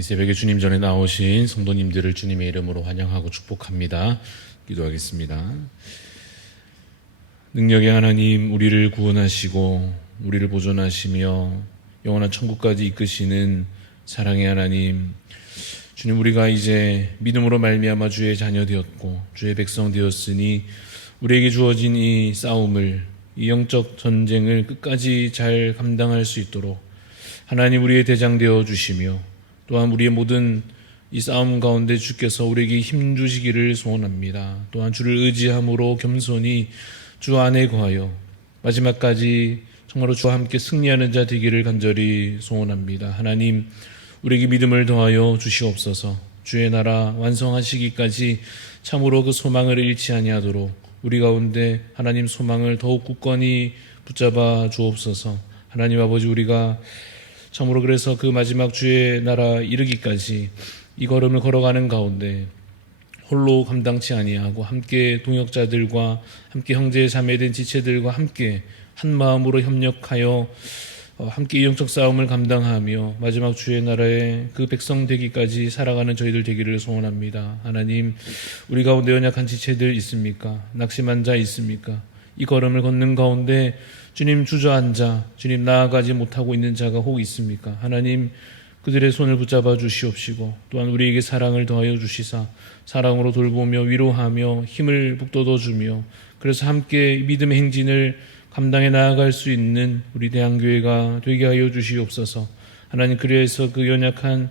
이 새벽에 주님 전에 나오신 성도님들을 주님의 이름으로 환영하고 축복합니다. 기도하겠습니다. 능력의 하나님, 우리를 구원하시고 우리를 보존하시며 영원한 천국까지 이끄시는 사랑의 하나님, 주님, 우리가 이제 믿음으로 말미암아 주의 자녀 되었고 주의 백성 되었으니 우리에게 주어진 이 싸움을, 이 영적 전쟁을 끝까지 잘 감당할 수 있도록 하나님 우리의 대장 되어 주시며 또한 우리의 모든 이 싸움 가운데 주께서 우리에게 힘 주시기를 소원합니다. 또한 주를 의지함으로 겸손히 주 안에 거하여 마지막까지 정말로 주와 함께 승리하는 자 되기를 간절히 소원합니다. 하나님, 우리에게 믿음을 더하여 주시옵소서. 주의 나라 완성하시기까지 참으로 그 소망을 잃지 아니하도록 우리 가운데 하나님 소망을 더욱 굳건히 붙잡아 주옵소서. 하나님 아버지, 우리가 참으로 그래서 그 마지막 주의 나라 이르기까지 이 걸음을 걸어가는 가운데 홀로 감당치 아니하고 함께 동역자들과 함께 형제 자매된 지체들과 함께 한 마음으로 협력하여 함께 이 영적 싸움을 감당하며 마지막 주의 나라의 그 백성 되기까지 살아가는 저희들 되기를 소원합니다. 하나님, 우리 가운데 연약한 지체들 있습니까? 낙심한 자 있습니까? 이 걸음을 걷는 가운데 주님 주저앉아 주님 나아가지 못하고 있는 자가 혹 있습니까? 하나님, 그들의 손을 붙잡아 주시옵시고 또한 우리에게 사랑을 더하여 주시사 사랑으로 돌보며 위로하며 힘을 북돋워 주며 그래서 함께 믿음의 행진을 감당해 나아갈 수 있는 우리 대한교회가 되게 하여 주시옵소서. 하나님, 그래서 그 연약한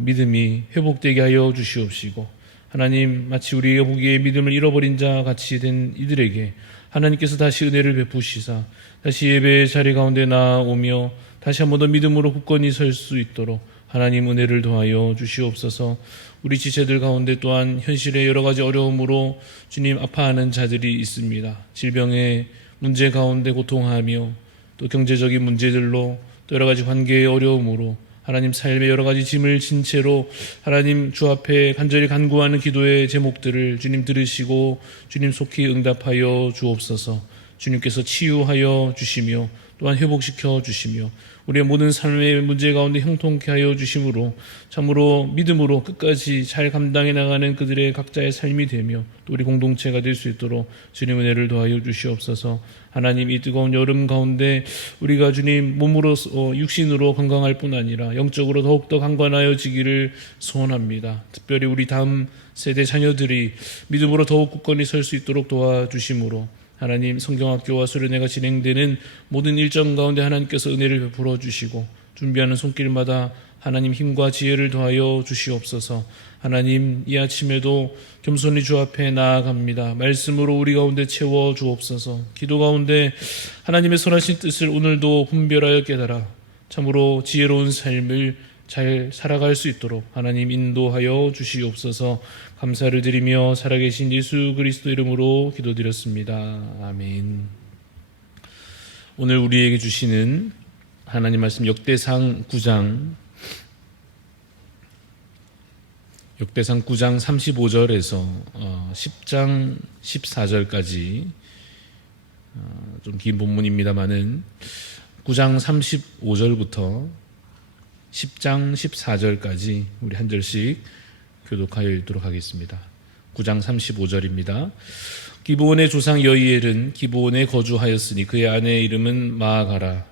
믿음이 회복되게 하여 주시옵시고 하나님, 마치 우리가 보기에 믿음을 잃어버린 자 같이 된 이들에게 하나님께서 다시 은혜를 베푸시사 다시 예배의 자리 가운데 나아오며 다시 한 번 더 믿음으로 굳건히 설 수 있도록 하나님 은혜를 더하여 주시옵소서. 우리 지체들 가운데 또한 현실의 여러 가지 어려움으로 주님 아파하는 자들이 있습니다. 질병의 문제 가운데 고통하며 또 경제적인 문제들로 또 여러 가지 관계의 어려움으로 하나님 삶의 여러 가지 짐을 진 채로 하나님 주 앞에 간절히 간구하는 기도의 제목들을 주님 들으시고 주님 속히 응답하여 주옵소서. 주님께서 치유하여 주시며 또한 회복시켜 주시며 우리의 모든 삶의 문제 가운데 형통케 하여 주심으로 참으로 믿음으로 끝까지 잘 감당해 나가는 그들의 각자의 삶이 되며 또 우리 공동체가 될 수 있도록 주님 은혜를 더하여 주시옵소서. 하나님, 이 뜨거운 여름 가운데 우리가 주님 몸으로 육신으로 건강할 뿐 아니라 영적으로 더욱더 강건하여지기를 소원합니다. 특별히 우리 다음 세대 자녀들이 믿음으로 더욱 굳건히 설 수 있도록 도와주심으로 하나님, 성경학교와 수련회가 진행되는 모든 일정 가운데 하나님께서 은혜를 베풀어 주시고 준비하는 손길마다 하나님 힘과 지혜를 더하여 주시옵소서. 하나님, 이 아침에도 겸손히 주 앞에 나아갑니다. 말씀으로 우리 가운데 채워 주옵소서. 기도 가운데 하나님의 선하신 뜻을 오늘도 분별하여 깨달아 참으로 지혜로운 삶을 잘 살아갈 수 있도록 하나님 인도하여 주시옵소서. 감사를 드리며 살아계신 예수 그리스도 이름으로 기도드렸습니다. 아멘. 오늘 우리에게 주시는 하나님 말씀 역대상 9장 35절에서 10장 14절까지 좀 긴 본문입니다만은 9장 35절부터 10장 14절까지 우리 한 절씩 교독하여 읽도록 하겠습니다. 9장 35절입니다. 기브온의 조상 여이엘은 기브온에 거주하였으니 그의 아내의 이름은 마아가라.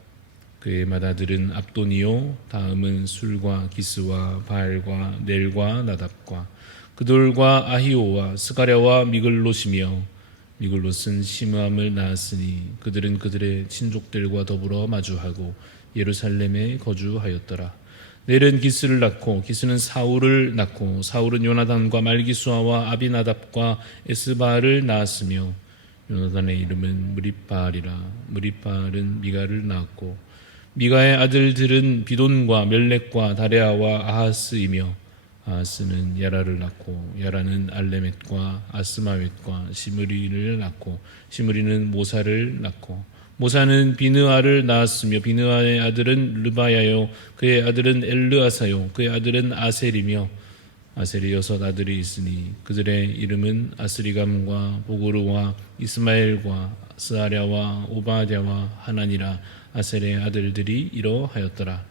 그의 맏아들은 압도니요, 다음은 술과 기스와 바알과 넬과 나답과 그돌과 아히오와 스가랴와 미글롯이며 미글롯은 시므암을 낳았으니 그들은 그들의 친족들과 더불어 마주하고 예루살렘에 거주하였더라. 넬은 기스를 낳고 기스는 사울을 낳고 사울은 요나단과 말기수아와 아비나답과 에스바를 낳았으며 요나단의 이름은 무립바알이라. 무립바알은 미가를 낳았고 미가의 아들들은 비돈과 멜렉과 다레아와 아하스이며 아하스는 야라를 낳고 야라는 알레멧과 아스마웻과 시므리를 낳고 시므리는 모사를 낳고 모사는 비느아를 낳았으며 비느아의 아들은 르바야요 그의 아들은 엘르아사요 그의 아들은 아셀이며 아셀이 6 아들이 있으니 그들의 이름은 아스리감과 보고르와 이스마엘과 스아랴와 오바댜와 하나니라. 아셀의 아들들이 이러하였더라.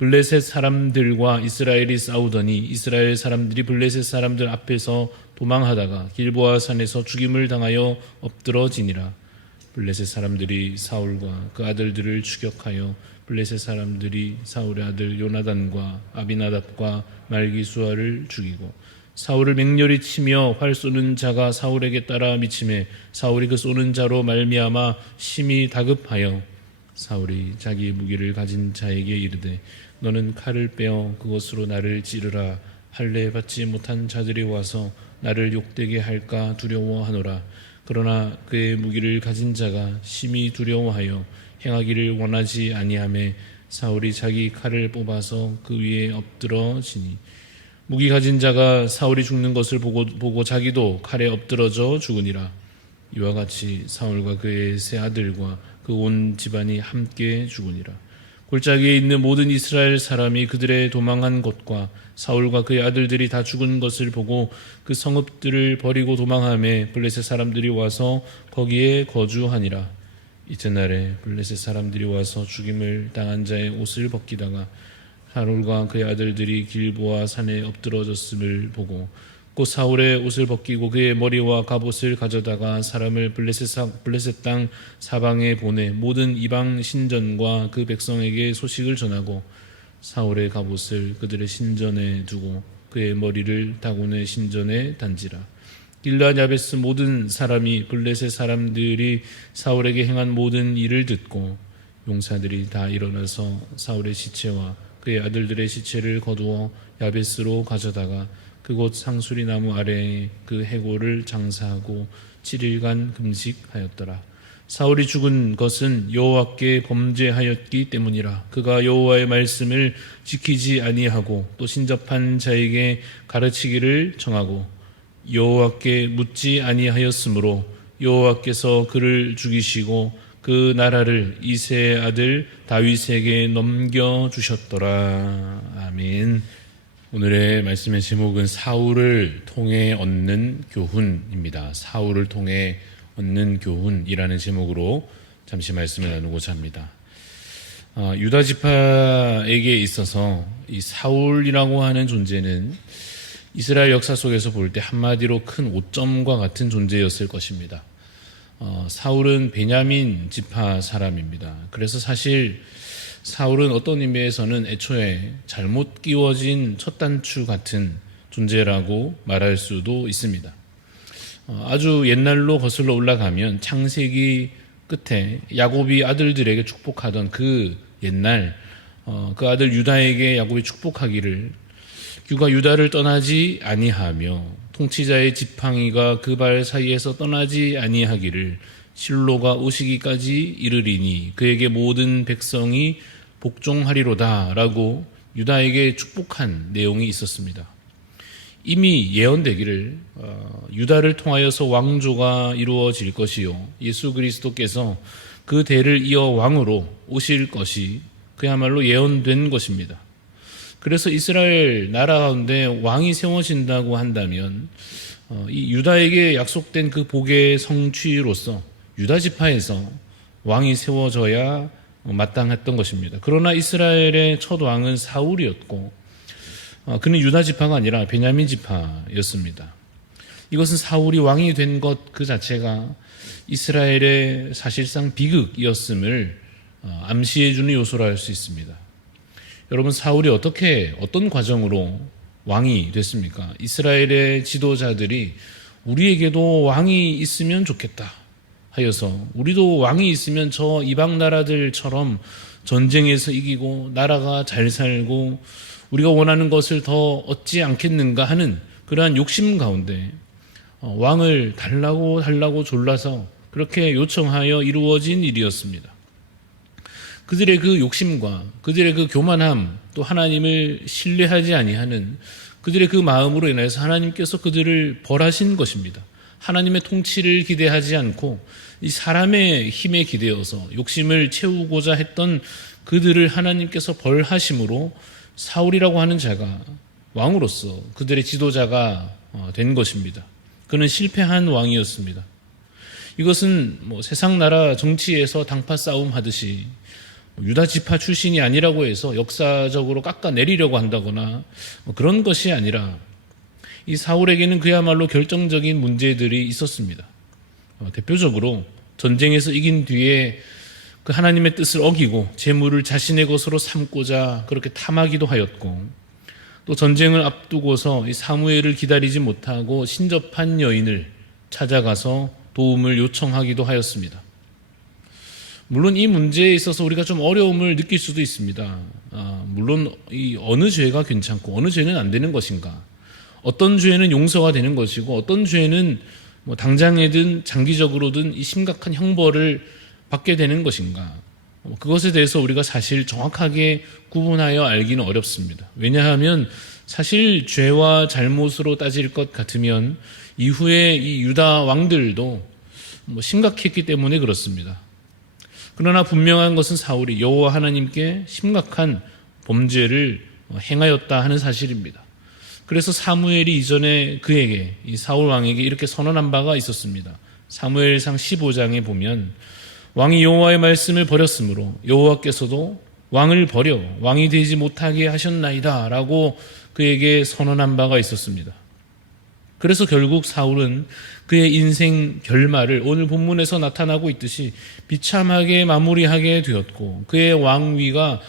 블레셋 사람들과 이스라엘이 싸우더니 이스라엘 사람들이 블레셋 사람들 앞에서 도망하다가 길보아 산에서 죽임을 당하여 엎드러지니라. 블레셋 사람들이 사울과 그 아들들을 추격하여 블레셋 사람들이 사울의 아들 요나단과 아비나답과 말기수아를 죽이고 사울을 맹렬히 치며 활 쏘는 자가 사울에게 따라 미치매 사울이 그 쏘는 자로 말미암아 심히 다급하여 사울이 자기 무기를 가진 자에게 이르되 너는 칼을 빼어 그것으로 나를 찌르라. 할례 받지 못한 자들이 와서 나를 욕되게 할까 두려워하노라. 그러나 그의 무기를 가진 자가 심히 두려워하여 행하기를 원하지 아니하매 사울이 자기 칼을 뽑아서 그 위에 엎드러지니 무기 가진 자가 사울이 죽는 것을 보고 자기도 칼에 엎드러져 죽으니라. 이와 같이 사울과 그의 세 아들과 그 온 집안이 함께 죽으니라. 골짜기에 있는 모든 이스라엘 사람이 그들의 도망한 곳과 사울과 그의 아들들이 다 죽은 것을 보고 그 성읍들을 버리고 도망하며 블레셋 사람들이 와서 거기에 거주하니라. 이튿날에 블레셋 사람들이 와서 죽임을 당한 자의 옷을 벗기다가 사울과 그의 아들들이 길보아 산에 엎드러졌음을 보고 곧 사울의 옷을 벗기고 그의 머리와 갑옷을 가져다가 사람을 블레셋 땅 사방에 보내 모든 이방 신전과 그 백성에게 소식을 전하고 사울의 갑옷을 그들의 신전에 두고 그의 머리를 다곤의 신전에 단지라. 길르앗 야베스 모든 사람이 블레셋 사람들이 사울에게 행한 모든 일을 듣고 용사들이 다 일어나서 사울의 시체와 그의 아들들의 시체를 거두어 야베스로 가져다가 그곳 상수리 나무 아래에 그 해골을 장사하고 7일간 금식하였더라. 사울이 죽은 것은 여호와께 범죄하였기 때문이라. 그가 여호와의 말씀을 지키지 아니하고 또 신접한 자에게 가르치기를 정하고 여호와께 묻지 아니하였으므로 여호와께서 그를 죽이시고 그 나라를 이새의 아들 다윗에게 넘겨주셨더라. 아멘. 오늘의 말씀의 제목은 사울을 통해 얻는 교훈입니다. 사울을 통해 얻는 교훈이라는 제목으로 잠시 말씀을 나누고자 합니다. 유다 지파에게 있어서 이 사울이라고 하는 존재는 이스라엘 역사 속에서 볼 때 한마디로 큰 오점과 같은 존재였을 것입니다. 사울은 베냐민 지파 사람입니다. 그래서 사실 사울은 어떤 의미에서는 애초에 잘못 끼워진 첫 단추 같은 존재라고 말할 수도 있습니다. 아주 옛날로 거슬러 올라가면 창세기 끝에 야곱이 아들들에게 축복하던 그 옛날 그 아들 유다에게 야곱이 축복하기를 그가 유다를 떠나지 아니하며 통치자의 지팡이가 그 발 사이에서 떠나지 아니하기를 실로가 오시기까지 이르리니 그에게 모든 백성이 복종하리로다 라고 유다에게 축복한 내용이 있었습니다. 이미 예언되기를 유다를 통하여서 왕조가 이루어질 것이요 예수 그리스도께서 그 대를 이어 왕으로 오실 것이 그야말로 예언된 것입니다. 그래서 이스라엘 나라 가운데 왕이 세워진다고 한다면 이 유다에게 약속된 그 복의 성취로서 유다 지파에서 왕이 세워져야 마땅했던 것입니다. 그러나 이스라엘의 첫 왕은 사울이었고 그는 유다 지파가 아니라 베냐민 지파였습니다. 이것은 사울이 왕이 된 것 그 자체가 이스라엘의 사실상 비극이었음을 암시해주는 요소라 할 수 있습니다. 여러분, 사울이 어떤 과정으로 왕이 됐습니까? 이스라엘의 지도자들이 우리에게도 왕이 있으면 좋겠다 하여서 우리도 왕이 있으면 저 이방 나라들처럼 전쟁에서 이기고 나라가 잘 살고 우리가 원하는 것을 더 얻지 않겠는가 하는 그러한 욕심 가운데 왕을 달라고 졸라서 그렇게 요청하여 이루어진 일이었습니다. 그들의 그 욕심과 그들의 그 교만함 또 하나님을 신뢰하지 아니하는 그들의 그 마음으로 인해서 하나님께서 그들을 벌하신 것입니다. 하나님의 통치를 기대하지 않고 이 사람의 힘에 기대어서 욕심을 채우고자 했던 그들을 하나님께서 벌하심으로 사울이라고 하는 자가 왕으로서 그들의 지도자가 된 것입니다. 그는 실패한 왕이었습니다. 이것은 세상 나라 정치에서 당파 싸움 하듯이 유다 지파 출신이 아니라고 해서 역사적으로 깎아내리려고 한다거나 그런 것이 아니라 이 사울에게는 그야말로 결정적인 문제들이 있었습니다. 대표적으로 전쟁에서 이긴 뒤에 그 하나님의 뜻을 어기고 재물을 자신의 것으로 삼고자 그렇게 탐하기도 하였고, 또 전쟁을 앞두고서 이 사무엘을 기다리지 못하고 신접한 여인을 찾아가서 도움을 요청하기도 하였습니다. 물론 이 문제에 있어서 우리가 좀 어려움을 느낄 수도 있습니다. 물론 이 어느 죄가 괜찮고 어느 죄는 안 되는 것인가, 어떤 죄는 용서가 되는 것이고 어떤 죄는 뭐 당장이든 장기적으로든 이 심각한 형벌을 받게 되는 것인가, 그것에 대해서 우리가 사실 정확하게 구분하여 알기는 어렵습니다. 왜냐하면 사실 죄와 잘못으로 따질 것 같으면 이후에 이 유다 왕들도 심각했기 때문에 그렇습니다. 그러나 분명한 것은 사울이 여호와 하나님께 심각한 범죄를 행하였다 하는 사실입니다. 그래서 사무엘이 이전에 그에게, 이 사울 왕에게 이렇게 선언한 바가 있었습니다. 사무엘상 15장에 보면 왕이 여호와의 말씀을 버렸으므로 여호와께서도 왕을 버려 왕이 되지 못하게 하셨나이다 라고 그에게 선언한 바가 있었습니다. 그래서 결국 사울은 그의 인생 결말을 오늘 본문에서 나타나고 있듯이 비참하게 마무리하게 되었고, 그의 왕위가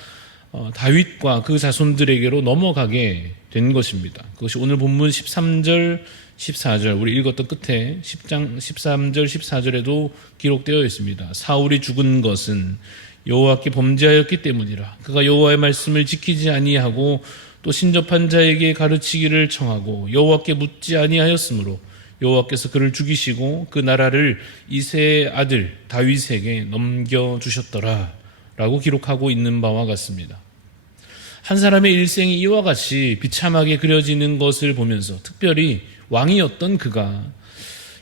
다윗과 그 자손들에게로 넘어가게 된 것입니다. 그것이 오늘 본문 13절, 14절 우리 읽었던 끝에 10장 13절, 14절에도 기록되어 있습니다. 사울이 죽은 것은 여호와께 범죄하였기 때문이라. 그가 여호와의 말씀을 지키지 아니하고 또 신접한 자에게 가르치기를 청하고 여호와께 묻지 아니하였으므로 여호와께서 그를 죽이시고 그 나라를 이새의 아들 다윗에게 넘겨주셨더라 라고 기록하고 있는 바와 같습니다. 한 사람의 일생이 이와 같이 비참하게 그려지는 것을 보면서, 특별히 왕이었던 그가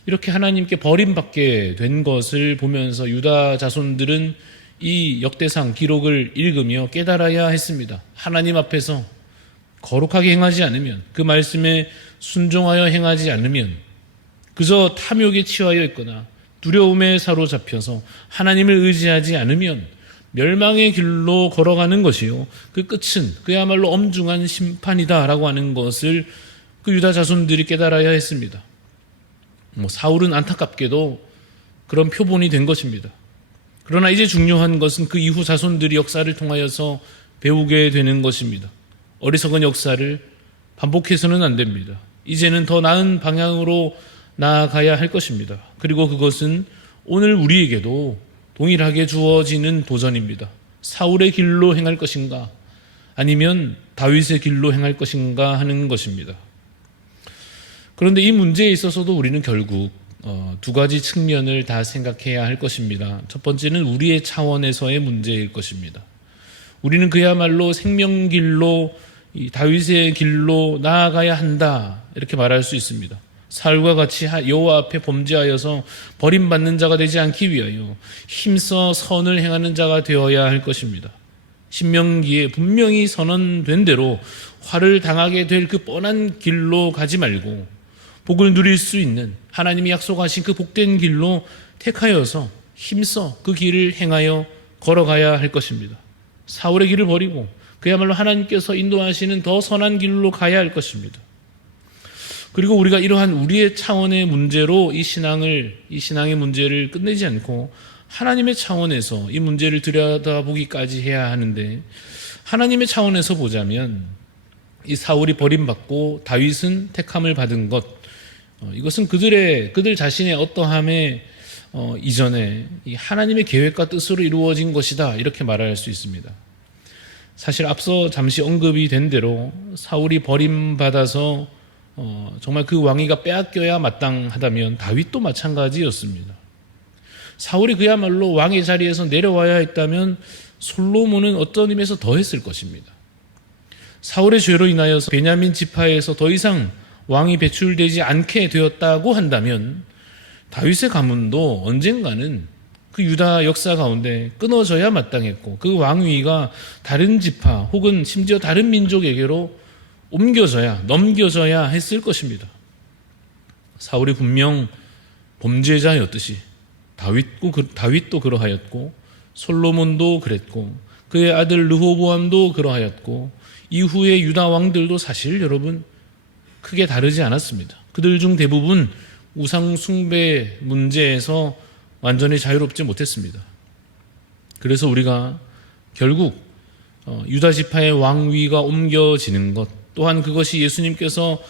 이렇게 하나님께 버림받게 된 것을 보면서 유다 자손들은 이 역대상 기록을 읽으며 깨달아야 했습니다. 하나님 앞에서 거룩하게 행하지 않으면, 그 말씀에 순종하여 행하지 않으면, 그저 탐욕에 취하여 있거나 두려움에 사로잡혀서 하나님을 의지하지 않으면 멸망의 길로 걸어가는 것이요, 그 끝은 그야말로 엄중한 심판이다라고 하는 것을 그 유다 자손들이 깨달아야 했습니다. 사울은 안타깝게도 그런 표본이 된 것입니다. 그러나 이제 중요한 것은 그 이후 자손들이 역사를 통하여서 배우게 되는 것입니다. 어리석은 역사를 반복해서는 안 됩니다. 이제는 더 나은 방향으로 나아가야 할 것입니다. 그리고 그것은 오늘 우리에게도 동일하게 주어지는 도전입니다. 사울의 길로 행할 것인가, 아니면 다윗의 길로 행할 것인가 하는 것입니다. 그런데 이 문제에 있어서도 우리는 결국 두 가지 측면을 다 생각해야 할 것입니다. 첫 번째는 우리의 차원에서의 문제일 것입니다. 우리는 그야말로 생명길로, 이 다윗의 길로 나아가야 한다 이렇게 말할 수 있습니다. 사울과 같이 여호와 앞에 범죄하여서 버림받는 자가 되지 않기 위하여 힘써 선을 행하는 자가 되어야 할 것입니다. 신명기에 분명히 선언된 대로 화를 당하게 될 그 뻔한 길로 가지 말고 복을 누릴 수 있는 하나님이 약속하신 그 복된 길로 택하여서 힘써 그 길을 행하여 걸어가야 할 것입니다. 사울의 길을 버리고 그야말로 하나님께서 인도하시는 더 선한 길로 가야 할 것입니다. 그리고 우리가 이러한 우리의 차원의 문제로 이 신앙의 문제를 끝내지 않고 하나님의 차원에서 이 문제를 들여다보기까지 해야 하는데, 하나님의 차원에서 보자면 이 사울이 버림받고 다윗은 택함을 받은 것, 이것은 그들 자신의 어떠함에 이전에 이 하나님의 계획과 뜻으로 이루어진 것이다 이렇게 말할 수 있습니다. 사실 앞서 잠시 언급이 된 대로 사울이 버림받아서 정말 그 왕위가 빼앗겨야 마땅하다면 다윗도 마찬가지였습니다. 사울이 그야말로 왕의 자리에서 내려와야 했다면 솔로몬은 어떤 의미에서 더 했을 것입니다. 사울의 죄로 인하여서 베냐민 지파에서 더 이상 왕이 배출되지 않게 되었다고 한다면 다윗의 가문도 언젠가는 그 유다 역사 가운데 끊어져야 마땅했고, 그 왕위가 다른 지파 혹은 심지어 다른 민족에게로 넘겨져야 했을 것입니다. 사울이 분명 범죄자였듯이 다윗도 그러하였고 솔로몬도 그랬고 그의 아들 르호보암도 그러하였고 이후의 유다 왕들도 사실 여러분 크게 다르지 않았습니다. 그들 중 대부분 우상 숭배 문제에서 완전히 자유롭지 못했습니다. 그래서 우리가 결국 유다 지파의 왕위가 옮겨지는 것, 또한 그것이 예수님께서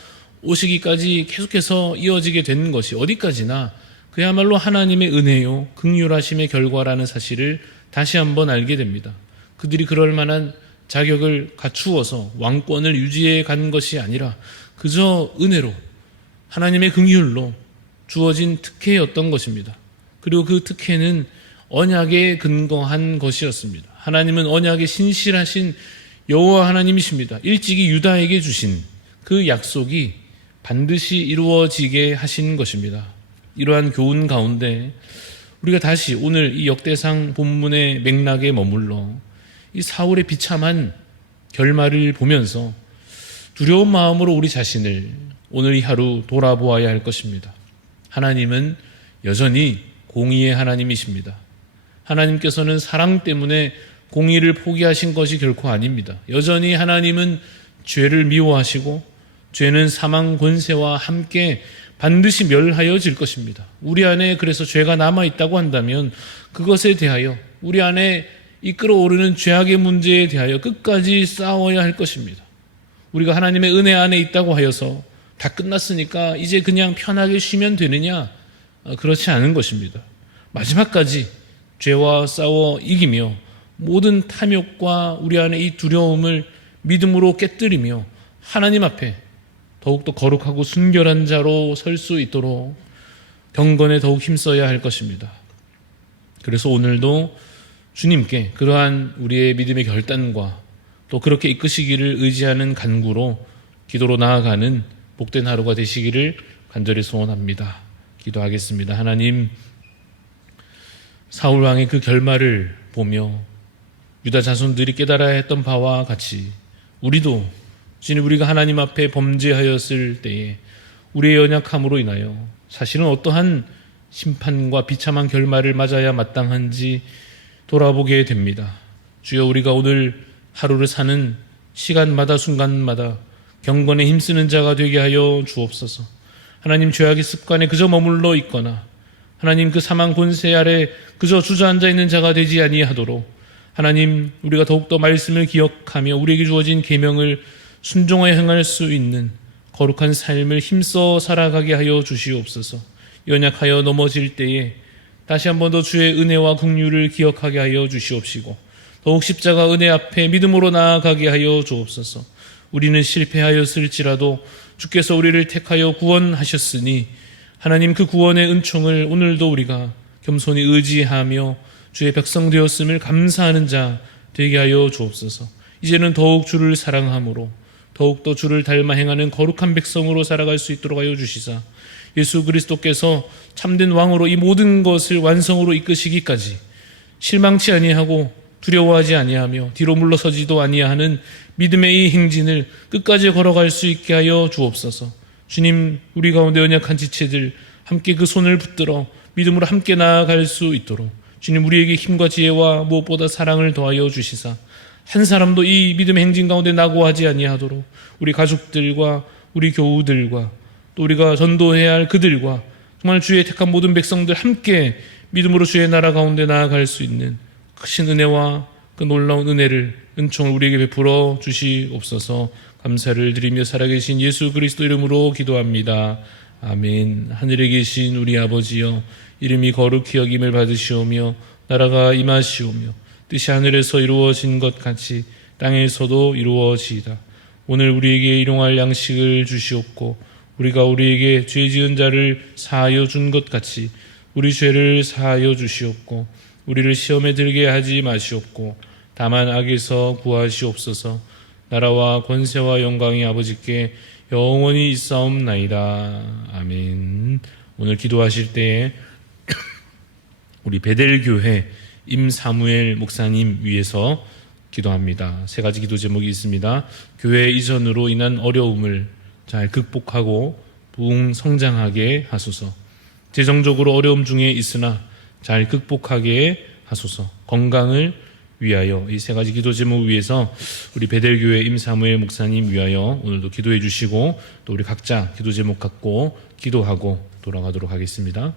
오시기까지 계속해서 이어지게 된 것이 어디까지나 그야말로 하나님의 은혜요 긍휼하심의 결과라는 사실을 다시 한번 알게 됩니다. 그들이 그럴 만한 자격을 갖추어서 왕권을 유지해 간 것이 아니라 그저 은혜로 하나님의 긍휼로 주어진 특혜였던 것입니다. 그리고 그 특혜는 언약에 근거한 것이었습니다. 하나님은 언약에 신실하신 여호와 하나님이십니다. 일찍이 유다에게 주신 그 약속이 반드시 이루어지게 하신 것입니다. 이러한 교훈 가운데 우리가 다시 오늘 이 역대상 본문의 맥락에 머물러 이 사울의 비참한 결말을 보면서 두려운 마음으로 우리 자신을 오늘 이 하루 돌아보아야 할 것입니다. 하나님은 여전히 공의의 하나님이십니다. 하나님께서는 사랑 때문에 공의를 포기하신 것이 결코 아닙니다. 여전히 하나님은 죄를 미워하시고 죄는 사망 권세와 함께 반드시 멸하여질 것입니다. 우리 안에 그래서 죄가 남아있다고 한다면 그것에 대하여 우리 안에 이 끌어오르는 죄악의 문제에 대하여 끝까지 싸워야 할 것입니다. 우리가 하나님의 은혜 안에 있다고 하여서 다 끝났으니까 이제 그냥 편하게 쉬면 되느냐? 그렇지 않은 것입니다. 마지막까지 죄와 싸워 이기며 모든 탐욕과 우리 안에 이 두려움을 믿음으로 깨뜨리며 하나님 앞에 더욱더 거룩하고 순결한 자로 설 수 있도록 경건에 더욱 힘써야 할 것입니다. 그래서 오늘도 주님께 그러한 우리의 믿음의 결단과 또 그렇게 이끄시기를 의지하는 간구로 기도로 나아가는 복된 하루가 되시기를 간절히 소원합니다. 기도하겠습니다. 하나님, 사울 왕의 그 결말을 보며 유다 자손들이 깨달아야 했던 바와 같이 우리도 주님 우리가 하나님 앞에 범죄하였을 때에 우리의 연약함으로 인하여 사실은 어떠한 심판과 비참한 결말을 맞아야 마땅한지 돌아보게 됩니다. 주여, 우리가 오늘 하루를 사는 시간마다 순간마다 경건에 힘쓰는 자가 되게 하여 주옵소서. 하나님, 죄악의 습관에 그저 머물러 있거나 하나님 그 사망 권세 아래 그저 주저앉아 있는 자가 되지 아니하도록 하나님, 우리가 더욱더 말씀을 기억하며 우리에게 주어진 계명을 순종하여 행할 수 있는 거룩한 삶을 힘써 살아가게 하여 주시옵소서. 연약하여 넘어질 때에 다시 한 번 더 주의 은혜와 긍휼을 기억하게 하여 주시옵시고 더욱 십자가 은혜 앞에 믿음으로 나아가게 하여 주옵소서. 우리는 실패하였을지라도 주께서 우리를 택하여 구원하셨으니 하나님 그 구원의 은총을 오늘도 우리가 겸손히 의지하며 주의 백성 되었음을 감사하는 자 되게 하여 주옵소서. 이제는 더욱 주를 사랑함으로 더욱더 주를 닮아 행하는 거룩한 백성으로 살아갈 수 있도록 하여 주시사 예수 그리스도께서 참된 왕으로 이 모든 것을 완성으로 이끄시기까지 실망치 아니하고 두려워하지 아니하며 뒤로 물러서지도 아니하는 믿음의 이 행진을 끝까지 걸어갈 수 있게 하여 주옵소서. 주님, 우리 가운데 연약한 지체들 함께 그 손을 붙들어 믿음으로 함께 나아갈 수 있도록 주님, 우리에게 힘과 지혜와 무엇보다 사랑을 더하여 주시사 한 사람도 이 믿음의 행진 가운데 낙오하지 아니하도록 우리 가족들과 우리 교우들과 또 우리가 전도해야 할 그들과 정말 주의 택한 모든 백성들 함께 믿음으로 주의 나라 가운데 나아갈 수 있는 크신 은혜와 그 놀라운 은혜를 은총을 우리에게 베풀어 주시옵소서. 감사를 드리며 살아계신 예수 그리스도 이름으로 기도합니다. 아멘. 하늘에 계신 우리 아버지여, 이름이 거룩히 여김을 받으시오며 나라가 임하시오며 뜻이 하늘에서 이루어진 것 같이 땅에서도 이루어지이다. 오늘 우리에게 일용할 양식을 주시옵고 우리가 우리에게 죄 지은 자를 사하여 준 것 같이 우리 죄를 사하여 주시옵고 우리를 시험에 들게 하지 마시옵고 다만 악에서 구하시옵소서. 나라와 권세와 영광이 아버지께 영원히 있사옵나이다. 아멘. 오늘 기도하실 때에 우리 베델교회 임사무엘 목사님 위해서 기도합니다. 세 가지 기도 제목이 있습니다. 교회 이전으로 인한 어려움을 잘 극복하고 부흥 성장하게 하소서. 재정적으로 어려움 중에 있으나 잘 극복하게 하소서. 건강을 위하여 이 세 가지 기도 제목 위해서 우리 베델교회 임사무엘 목사님 위하여 오늘도 기도해 주시고 또 우리 각자 기도 제목 갖고 기도하고 돌아가도록 하겠습니다.